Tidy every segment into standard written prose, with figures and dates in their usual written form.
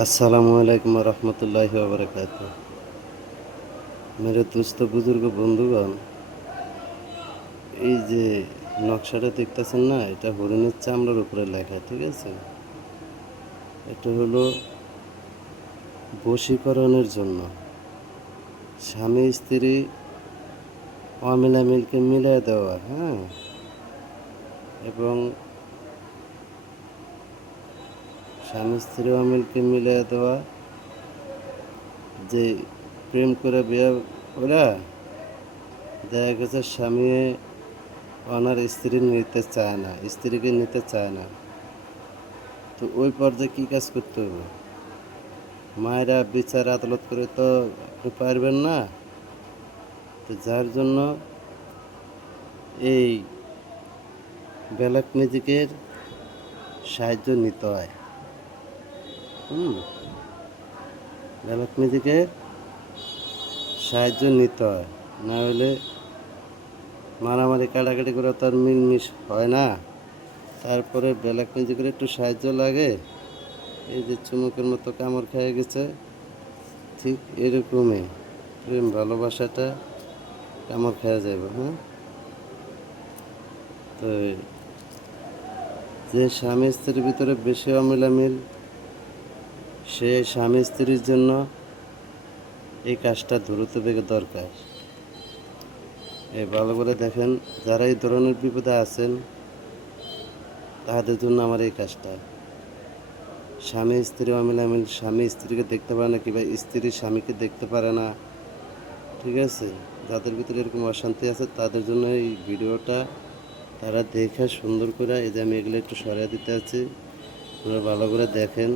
अस्सलामु अलैकुम रहमतुल्लाहि व बरकातुहू। मेरे दोस्त बुजुर्ग বন্ধুগণ, এই যে নকশাটা দেখতেছেন না, এটা হরিণের চামড়ার উপরে লেখা, ঠিক আছে? এটা হলো বশীকরণের জন্য, স্বামী স্ত্রী অমিলামিলকে মিলিয়ে দেওয়া, হ্যাঁ, এবং স্বামী স্ত্রী অমিলকে মিলিয়ে দেওয়া, যে প্রেম করে বিয়ে ওরা দেখা গেছে স্বামী ওনার স্ত্রী নিতে চায় না, স্ত্রীকে নিতে চায় না, তো ওই পর্যায়ে কী কাজ করতে হবে? মায়েরা বিচার আদালত করে তো আপনি পারবেন না, তো যার জন্য এই ব্ল্যাক ম্যাজিকের সাহায্য নিতে হয়। ব্ল্যাক ম্যাজিকের সাহায্য নিতে হয়, না হলে মারামারি কাটাকাটি করে তো আর মিলমিশ হয় না। তারপরে ব্ল্যাক ম্যাজিকের একটু সাহায্য লাগে, এই যে চুমুকের মতো কামড় খেয়ে গেছে, ঠিক এরকমই প্রেম ভালোবাসাটা কামড় খেয়ে যাবে। হ্যাঁ, তো যে স্বামী স্ত্রীর ভিতরে বেশি অমিলামিল, সে স্বামী স্ত্রীর জন্য এই কাজটা দ্রুত বেগে দরকার। এই ভালো করে দেখেন, যারা এই ধরনের বিপদে আছেন তাদের জন্য আমার এই কাজটা। স্বামী স্ত্রী অমিলামিল, স্বামী স্ত্রীকে দেখতে পারে না কিংবা স্ত্রী স্বামীকে দেখতে পারে না, ঠিক আছে? যাদের ভিতরে এরকম অশান্তি আছে তাদের জন্য এই ভিডিওটা, তারা দেখে সুন্দর করে, এই যে আমি এগুলো একটু সরিয়ে দিতে আছি, আপনারা ভালো করে দেখেন,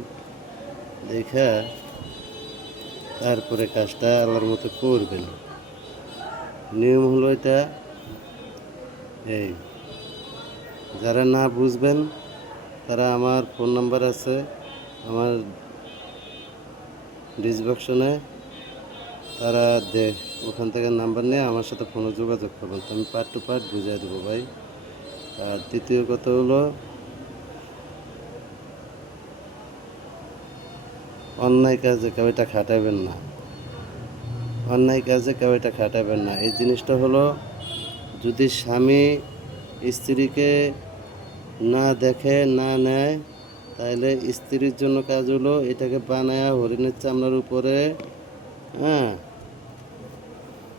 দেখা তারপরে কাজটা আল্লাহর মতো করবেন। নিয়ম হলো এটা, এই যারা না বুঝবেন তারা আমার ফোন নাম্বার আছে আমার ডিসক্রিপশনে, তারা ওখান থেকে নাম্বার নিয়ে আমার সাথে ফোনে যোগাযোগ করবেন, তো আমি পার্ট টু পার্ট বুঝিয়ে দেবো ভাই। আর দ্বিতীয় কথা হলো, অন্যায় কাজে কেউ এটা খাটাবেন না, অন্যায় কাজে কেউ এটা খাটাবেন না। এই জিনিসটা হলো, যদি স্বামী স্ত্রীকে না দেখে না নেয়, তাহলে স্ত্রীর জন্য কাজ হলো এটাকে বানায়া হরিণের চামড়ার উপরে, হ্যাঁ,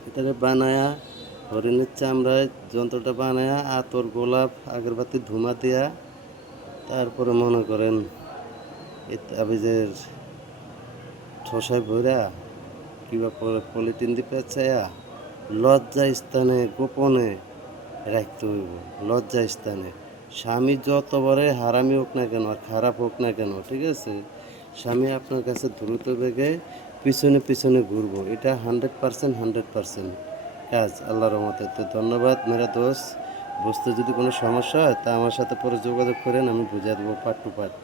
এটাকে বানায়া হরিণের চামড়ায় যন্ত্রটা বানায়া আতর গোলাপ আগরবাতি ধুমা দেয়া, তারপরে মনে করেন এই তাবিজের ঠোসায় ভরা কিংবা পলিথিন দিয়ে পেঁচায়া লজ্জা স্থানে গোপনে রাখতে হইব। লজ্জা স্থানে স্বামী যত বড় হারামি হোক না কেন আর খারাপ হোক না কেন, ঠিক আছে, স্বামী আপনার কাছে দ্রুত বেগে পিছনে পিছনে ঘুরবো। এটা 100% কাজ আল্লাহর রহমতে। তো ধন্যবাদ মেরা দোস্ত। বুঝতে যদি কোনো সমস্যা হয় তা আমার সাথে পরে যোগাযোগ করেন, আমি বুঝিয়ে দেবো পার্ট টু পার্ট।